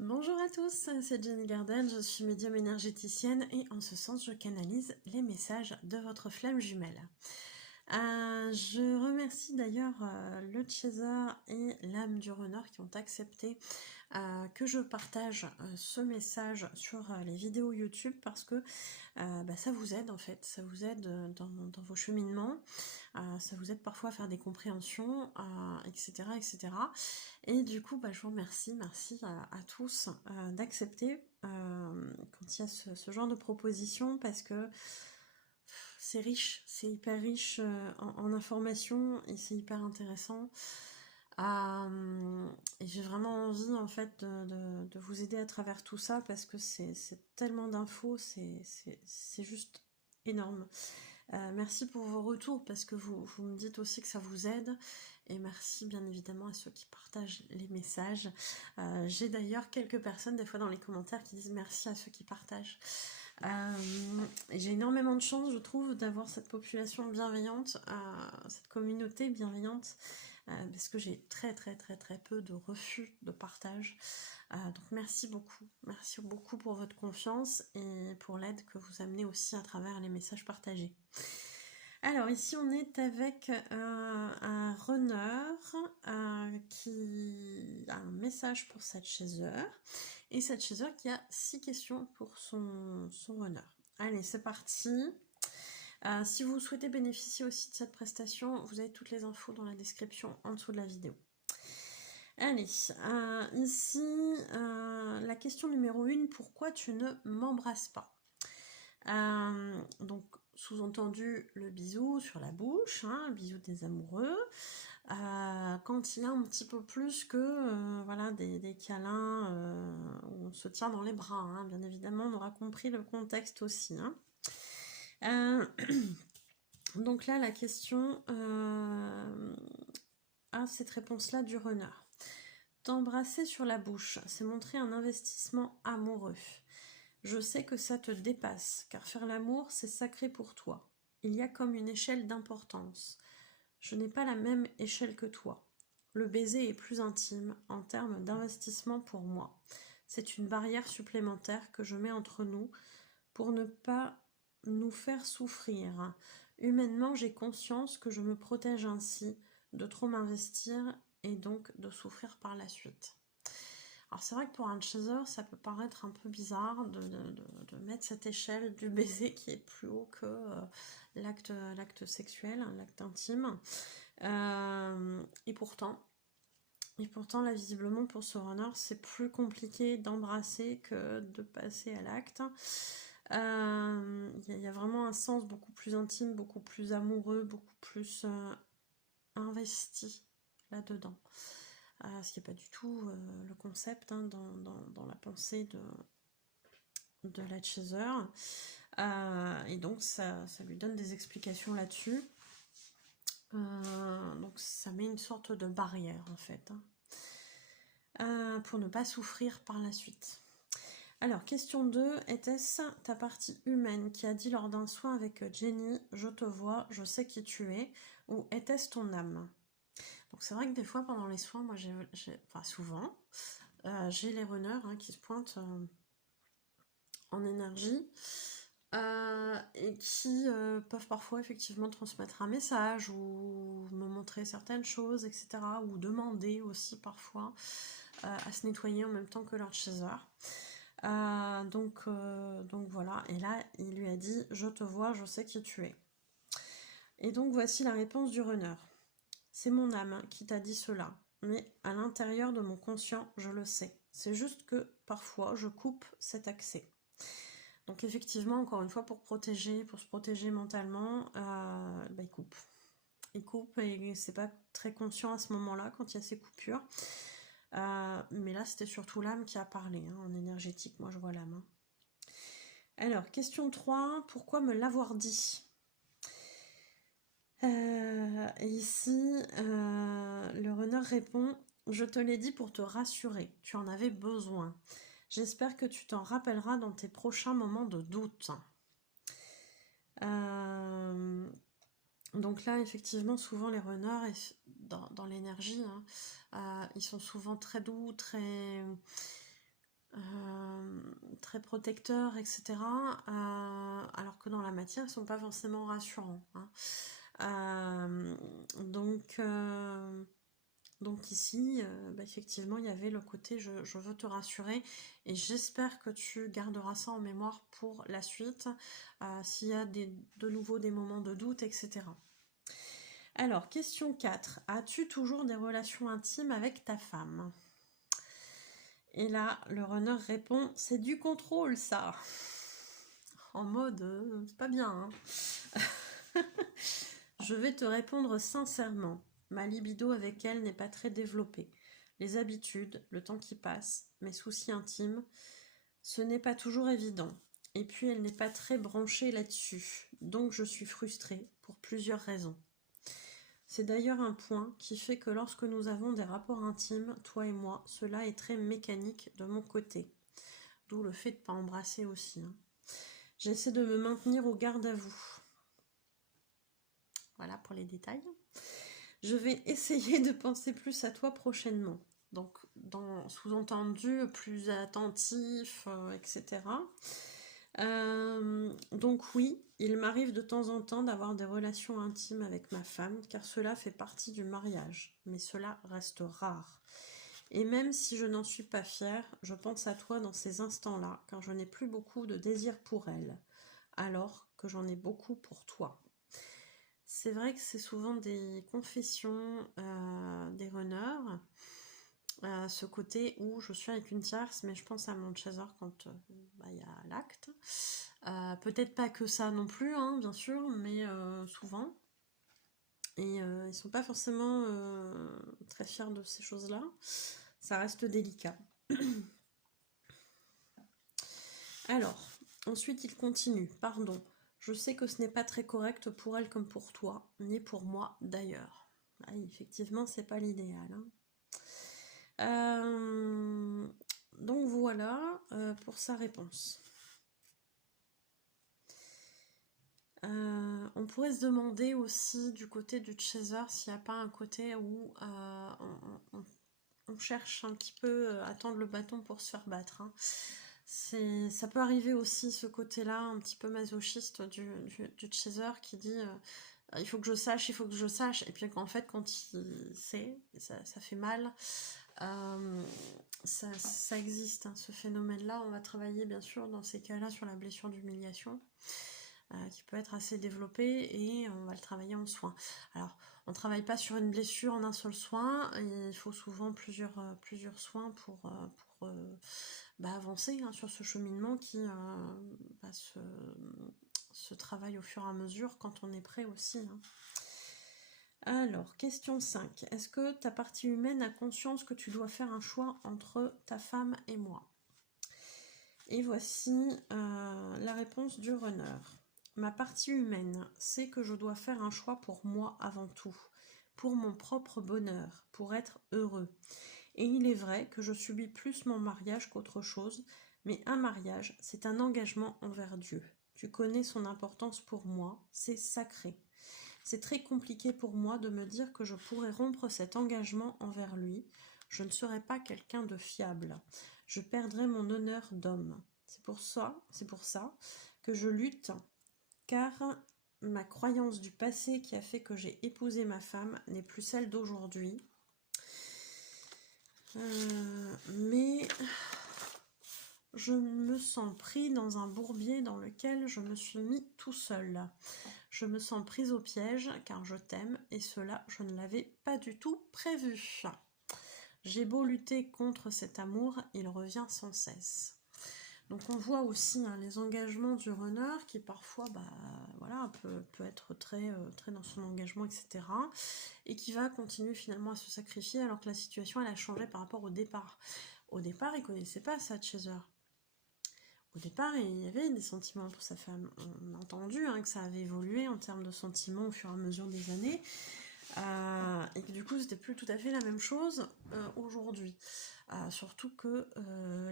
Bonjour à tous, c'est Jenny Garden, je suis médium énergéticienne et en ce sens je canalise les messages de votre flamme jumelle. Je remercie d'ailleurs le Chaser et l'âme du runner qui ont accepté que je partage ce message sur les vidéos YouTube parce que ça vous aide en fait, ça vous aide dans vos cheminements, ça vous aide parfois à faire des compréhensions, etc., etc. Et du coup, je vous remercie, merci à tous d'accepter quand il y a ce genre de proposition parce que c'est riche, c'est hyper riche en informations et c'est hyper intéressant. Et j'ai vraiment envie en fait de vous aider à travers tout ça parce que c'est tellement d'infos, c'est juste énorme. Merci pour vos retours parce que vous me dites aussi que ça vous aide et merci bien évidemment à ceux qui partagent les messages. J'ai d'ailleurs quelques personnes des fois dans les commentaires qui disent merci à ceux qui partagent. J'ai énormément de chance je trouve d'avoir cette population bienveillante, cette communauté bienveillante parce que j'ai très peu de refus de partage. Donc merci beaucoup pour votre confiance et pour l'aide que vous amenez aussi à travers les messages partagés. Alors ici on est avec un runner qui a un message pour cette chaser et cette chaser qui a 6 questions pour son runner. Allez c'est parti. Si vous souhaitez bénéficier aussi de cette prestation, vous avez toutes les infos dans la description en dessous de la vidéo. Allez, ici, la question numéro 1, pourquoi tu ne m'embrasses pas? Donc, sous-entendu, le bisou sur la bouche, hein, le bisou des amoureux. Quand il y a un petit peu plus que voilà, des câlins où on se tient dans les bras, hein, bien évidemment, on aura compris le contexte aussi. Hein. Donc là, la question a cette réponse-là du runner. T'embrasser sur la bouche, c'est montrer un investissement amoureux. Je sais que ça te dépasse, car faire l'amour, c'est sacré pour toi. Il y a comme une échelle d'importance. Je n'ai pas la même échelle que toi. Le baiser est plus intime en termes d'investissement pour moi. C'est une barrière supplémentaire que je mets entre nous pour ne pas nous faire souffrir. Humainement, j'ai conscience que je me protège ainsi de trop m'investir et donc de souffrir par la suite. Alors c'est vrai que pour un chaser, ça peut paraître un peu bizarre de mettre cette échelle du baiser qui est plus haut que l'acte sexuel, l'acte intime. Et pourtant, là, visiblement, pour ce runner, c'est plus compliqué d'embrasser que de passer à l'acte. Il y a vraiment un sens beaucoup plus intime, beaucoup plus amoureux, beaucoup plus investi là-dedans. Ce qui n'est pas du tout le concept hein, dans la pensée de la chaser. Et donc ça lui donne des explications là-dessus. Donc ça met une sorte de barrière en fait. Hein, pour ne pas souffrir par la suite. Alors, question 2, était-ce ta partie humaine qui a dit lors d'un soin avec Jenny, je te vois, je sais qui tu es, ou était-ce ton âme? Donc c'est vrai que des fois pendant les soins, moi souvent, j'ai les runners hein, qui se pointent en énergie et qui peuvent parfois effectivement transmettre un message ou me montrer certaines choses, etc. Ou demander aussi parfois à se nettoyer en même temps que leur chaser. Donc voilà, et là il lui a dit je te vois, je sais qui tu es. Et donc voici la réponse du runner. C'est mon âme qui t'a dit cela, mais à l'intérieur de mon conscient, je le sais. C'est juste que parfois je coupe cet accès. Donc effectivement, encore une fois, pour se protéger mentalement, il coupe. Il coupe et c'est pas très conscient à ce moment-là quand il y a ces coupures. Mais là, c'était surtout l'âme qui a parlé. Hein, en énergétique, moi je vois l'âme. Hein. Alors, question 3, pourquoi me l'avoir dit? Ici, le runner répond, je te l'ai dit pour te rassurer, tu en avais besoin. J'espère que tu t'en rappelleras dans tes prochains moments de doute. Donc là, effectivement, souvent les runners, dans l'énergie, hein, ils sont souvent très doux, très très protecteurs, etc. Alors que dans la matière, ils ne sont pas forcément rassurants. Hein. Donc ici, effectivement, il y avait le côté je veux te rassurer et j'espère que tu garderas ça en mémoire pour la suite, s'il y a de nouveau des moments de doute, etc. Alors, question 4. As-tu toujours des relations intimes avec ta femme? Et là, le runner répond, c'est du contrôle ça. En mode, c'est pas bien. Hein. Je vais te répondre sincèrement. Ma libido avec elle n'est pas très développée. Les habitudes, le temps qui passe, mes soucis intimes, ce n'est pas toujours évident. Et puis elle n'est pas très branchée là-dessus. Donc je suis frustrée pour plusieurs raisons. C'est d'ailleurs un point qui fait que lorsque nous avons des rapports intimes, toi et moi, cela est très mécanique de mon côté. D'où le fait de ne pas embrasser aussi. Hein. J'essaie de me maintenir au garde à vous. Voilà pour les détails. Je vais essayer de penser plus à toi prochainement. Donc, sous-entendu, plus attentif, etc. Donc oui, il m'arrive de temps en temps d'avoir des relations intimes avec ma femme, car cela fait partie du mariage, mais cela reste rare. Et même si je n'en suis pas fière, je pense à toi dans ces instants-là, car je n'ai plus beaucoup de désir pour elle, alors que j'en ai beaucoup pour toi. C'est vrai que c'est souvent des confessions des runners, ce côté où je suis avec une tierce, mais je pense à mon chaser quand y a l'acte. Peut-être pas que ça non plus, hein, bien sûr, mais souvent. Et ils sont pas forcément très fiers de ces choses-là. Ça reste délicat. Alors, ensuite il continue. Pardon, je sais que ce n'est pas très correct pour elle comme pour toi, ni pour moi d'ailleurs. Ah, effectivement, c'est pas l'idéal. Hein. Donc voilà pour sa réponse. On pourrait se demander aussi du côté du chaser s'il n'y a pas un côté où on cherche un petit peu à tendre le bâton pour se faire battre. Hein. Ça peut arriver aussi ce côté-là un petit peu masochiste du chaser qui dit il faut que je sache, il faut que je sache, et puis en fait quand il sait, ça fait mal. Ça existe, hein, ce phénomène-là. On va travailler bien sûr dans ces cas-là sur la blessure d'humiliation. Qui peut être assez développé et on va le travailler en soins. Alors, on ne travaille pas sur une blessure en un seul soin, et il faut souvent plusieurs soins pour avancer hein, sur ce cheminement qui se travaille au fur et à mesure quand on est prêt aussi. Hein. Alors, question 5. Est-ce que ta partie humaine a conscience que tu dois faire un choix entre ta femme et moi? Et voici la réponse du runner. Ma partie humaine sait que je dois faire un choix pour moi avant tout, pour mon propre bonheur, pour être heureux. Et il est vrai que je subis plus mon mariage qu'autre chose, mais un mariage, c'est un engagement envers Dieu. Tu connais son importance pour moi, c'est sacré. C'est très compliqué pour moi de me dire que je pourrais rompre cet engagement envers lui. Je ne serai pas quelqu'un de fiable. Je perdrai mon honneur d'homme. C'est pour ça que je lutte, car ma croyance du passé qui a fait que j'ai épousé ma femme n'est plus celle d'aujourd'hui. Mais je me sens pris dans un bourbier dans lequel je me suis mis tout seul. Je me sens prise au piège car je t'aime et cela je ne l'avais pas du tout prévu. J'ai beau lutter contre cet amour, il revient sans cesse. Donc on voit aussi hein, les engagements du runner qui parfois peut être très dans son engagement, etc. Et qui va continuer finalement à se sacrifier alors que la situation elle a changé par rapport au départ. Au départ, il ne connaissait pas ça de Chaser. Au départ, il y avait des sentiments pour sa femme. On a entendu hein, que ça avait évolué en termes de sentiments au fur et à mesure des années. Et que du coup, c'était plus tout à fait la même chose aujourd'hui. Surtout que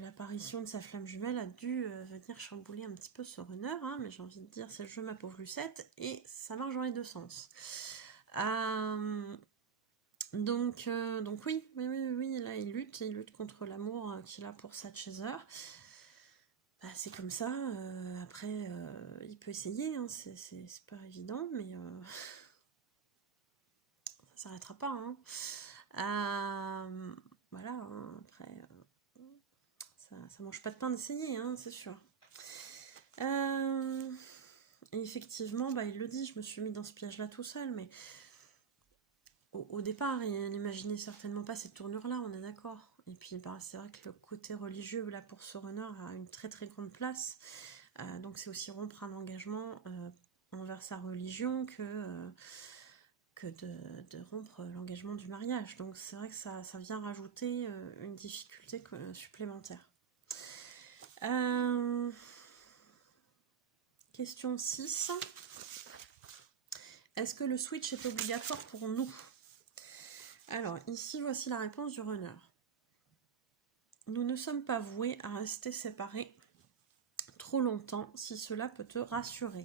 l'apparition de sa flamme jumelle a dû venir chambouler un petit peu ce runner, hein, mais j'ai envie de dire, c'est le jeu ma pauvre Lucette, et ça marche dans les deux sens. Donc oui, là il lutte contre l'amour qu'il a pour sa Chaser. Bah, c'est comme ça, après il peut essayer, hein, c'est pas évident, mais ça s'arrêtera pas, hein. Voilà, hein, après ça mange pas de pain d'essayer, hein, c'est sûr. Et effectivement, bah, il le dit, je me suis mis dans ce piège-là tout seul, mais au départ, il n'imaginait certainement pas cette tournure-là, on est d'accord. Et puis, bah, c'est vrai que le côté religieux, là, pour ce runner, a une très très grande place. Donc, c'est aussi rompre un engagement envers sa religion que de rompre l'engagement du mariage. Donc, c'est vrai que ça vient rajouter une difficulté supplémentaire. Question 6. Est-ce que le switch est obligatoire pour nous? Alors, ici, voici la réponse du runner. Nous ne sommes pas voués à rester séparés trop longtemps si cela peut te rassurer.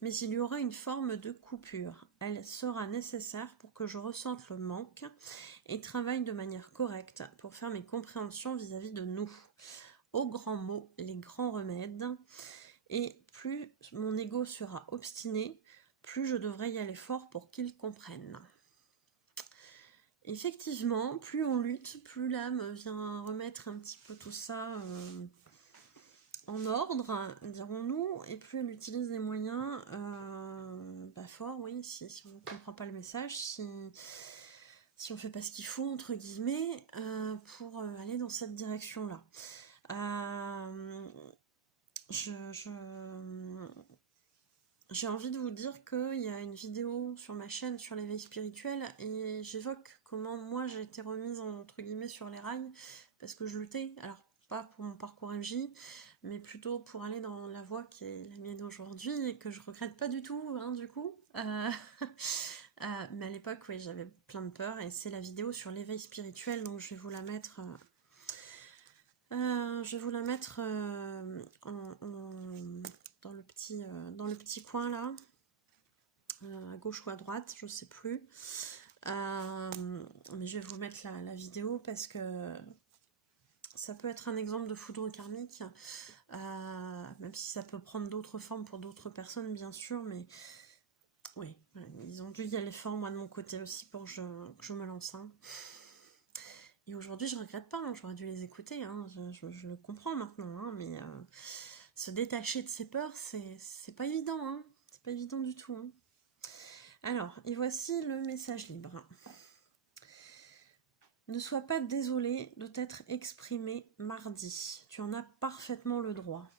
Mais il y aura une forme de coupure. Elle sera nécessaire pour que je ressente le manque et travaille de manière correcte pour faire mes compréhensions vis-à-vis de nous. Aux grands mots, les grands remèdes. Et plus mon ego sera obstiné, plus je devrais y aller fort pour qu'il comprenne. Effectivement, plus on lutte, plus l'âme vient remettre un petit peu tout ça en ordre, dirons-nous, et plus elle utilise les moyens forts, oui, si on ne comprend pas le message, si on fait pas ce qu'il faut, entre guillemets, pour aller dans cette direction-là. J'ai envie de vous dire qu'il y a une vidéo sur ma chaîne sur l'éveil spirituel et j'évoque comment moi j'ai été remise entre guillemets sur les rails parce que je luttais, alors pas pour mon parcours MJ, mais plutôt pour aller dans la voie qui est la mienne aujourd'hui et que je regrette pas du tout, hein, du coup. Mais à l'époque, oui, j'avais plein de peur et c'est la vidéo sur l'éveil spirituel, donc je vais vous la mettre... dans le petit coin là, à gauche ou à droite, je sais plus. Mais je vais vous mettre la vidéo parce que ça peut être un exemple de foudre karmique, même si ça peut prendre d'autres formes pour d'autres personnes, bien sûr, mais oui, ils ont dû y aller fort, moi de mon côté aussi, pour que je me lance. Hein. Et aujourd'hui, je regrette pas, hein, j'aurais dû les écouter, hein, je le comprends maintenant, hein, mais se détacher de ses peurs, c'est pas évident, hein, c'est pas évident du tout. Hein. Alors, et voici le message libre. Ne sois pas désolé de t'être exprimé mardi, tu en as parfaitement le droit.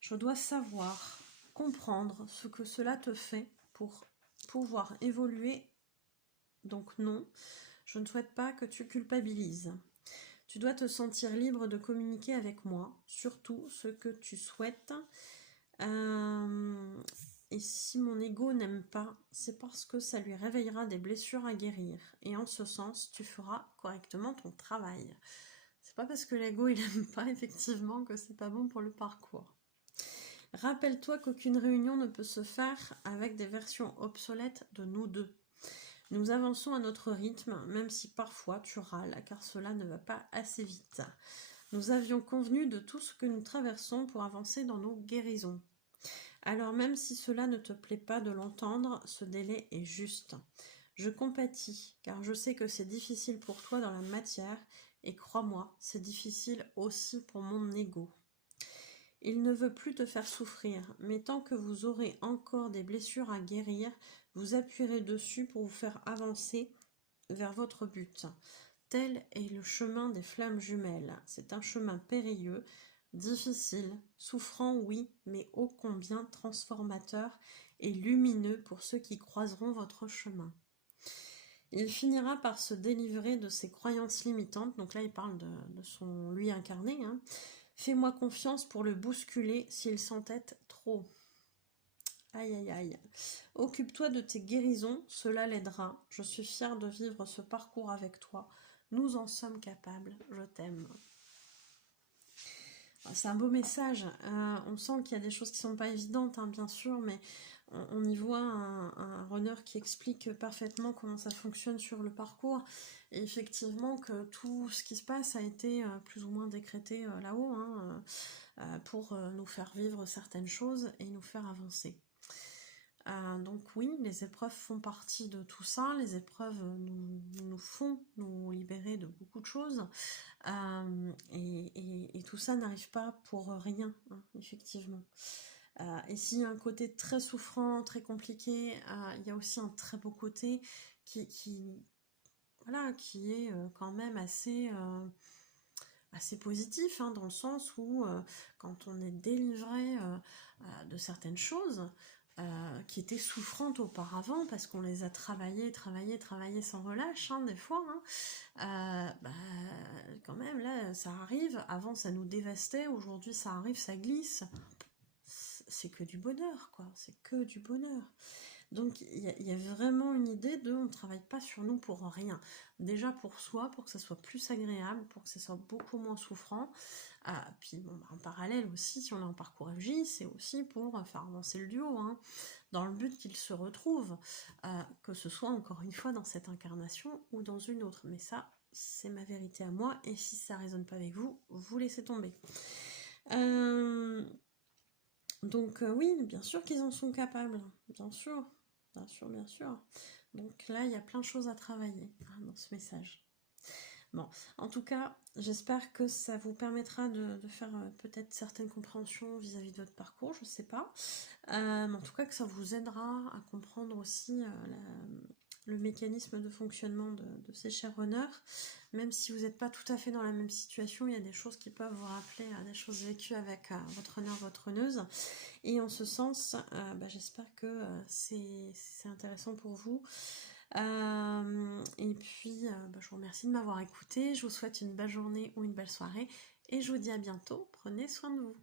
Je dois savoir, comprendre ce que cela te fait pour pouvoir évoluer, donc non, je ne souhaite pas que tu culpabilises. Tu dois te sentir libre de communiquer avec moi, surtout ce que tu souhaites. Et si mon ego n'aime pas, c'est parce que ça lui réveillera des blessures à guérir. Et en ce sens, tu feras correctement ton travail. C'est pas parce que l'ego il aime pas effectivement que c'est pas bon pour le parcours. Rappelle-toi qu'aucune réunion ne peut se faire avec des versions obsolètes de nous deux. Nous avançons à notre rythme, même si parfois tu râles, car cela ne va pas assez vite. Nous avions convenu de tout ce que nous traversons pour avancer dans nos guérisons. Alors même si cela ne te plaît pas de l'entendre, ce délai est juste. Je compatis, car je sais que c'est difficile pour toi dans la matière, et crois-moi, c'est difficile aussi pour mon ego. Il ne veut plus te faire souffrir, mais tant que vous aurez encore des blessures à guérir, vous appuierez dessus pour vous faire avancer vers votre but. Tel est le chemin des flammes jumelles. C'est un chemin périlleux, difficile, souffrant, oui, mais ô combien transformateur et lumineux pour ceux qui croiseront votre chemin. Il finira par se délivrer de ses croyances limitantes, donc là il parle de son lui incarné, hein. Fais-moi confiance pour le bousculer s'il s'entête trop. Aïe aïe aïe. Occupe-toi de tes guérisons, cela l'aidera. Je suis fière de vivre ce parcours avec toi. Nous en sommes capables, je t'aime. C'est un beau message. On sent qu'il y a des choses qui sont pas évidentes, hein, bien sûr, mais on y voit un runner qui explique parfaitement comment ça fonctionne sur le parcours, et effectivement que tout ce qui se passe a été plus ou moins décrété là-haut, hein, pour nous faire vivre certaines choses et nous faire avancer. Donc oui, les épreuves font partie de tout ça, les épreuves nous font nous libérer de beaucoup de choses, et tout ça n'arrive pas pour rien, hein, effectivement. Et s'il y a un côté très souffrant, très compliqué, il y a aussi un très beau côté voilà, qui est quand même assez positif, hein, dans le sens où quand on est délivré de certaines choses qui étaient souffrantes auparavant, parce qu'on les a travaillées sans relâche, hein, des fois, hein, quand même, là, ça arrive, avant ça nous dévastait, aujourd'hui ça arrive, ça glisse, c'est que du bonheur, quoi, c'est que du bonheur. Donc il y a vraiment une idée de on ne travaille pas sur nous pour rien. Déjà pour soi, pour que ça soit plus agréable, pour que ça soit beaucoup moins souffrant. Puis bon, en parallèle aussi, si on est en parcours FJ, c'est aussi pour faire avancer le duo, hein, dans le but qu'ils se retrouvent, que ce soit encore une fois dans cette incarnation ou dans une autre. Mais ça, c'est ma vérité à moi, et si ça résonne pas avec vous, vous laissez tomber. Donc oui, bien sûr qu'ils en sont capables, bien sûr. Bien sûr, bien sûr. Donc là, il y a plein de choses à travailler, hein, dans ce message. Bon, en tout cas, j'espère que ça vous permettra de faire peut-être certaines compréhensions vis-à-vis de votre parcours, je sais pas. Mais en tout cas, que ça vous aidera à comprendre aussi le mécanisme de fonctionnement de ces chers runners. Même si vous n'êtes pas tout à fait dans la même situation, il y a des choses qui peuvent vous rappeler des choses vécues avec votre runner, votre runneuse. Et en ce sens, j'espère que c'est intéressant pour vous. Et puis, je vous remercie de m'avoir écouté. Je vous souhaite une belle journée ou une belle soirée. Et je vous dis à bientôt. Prenez soin de vous.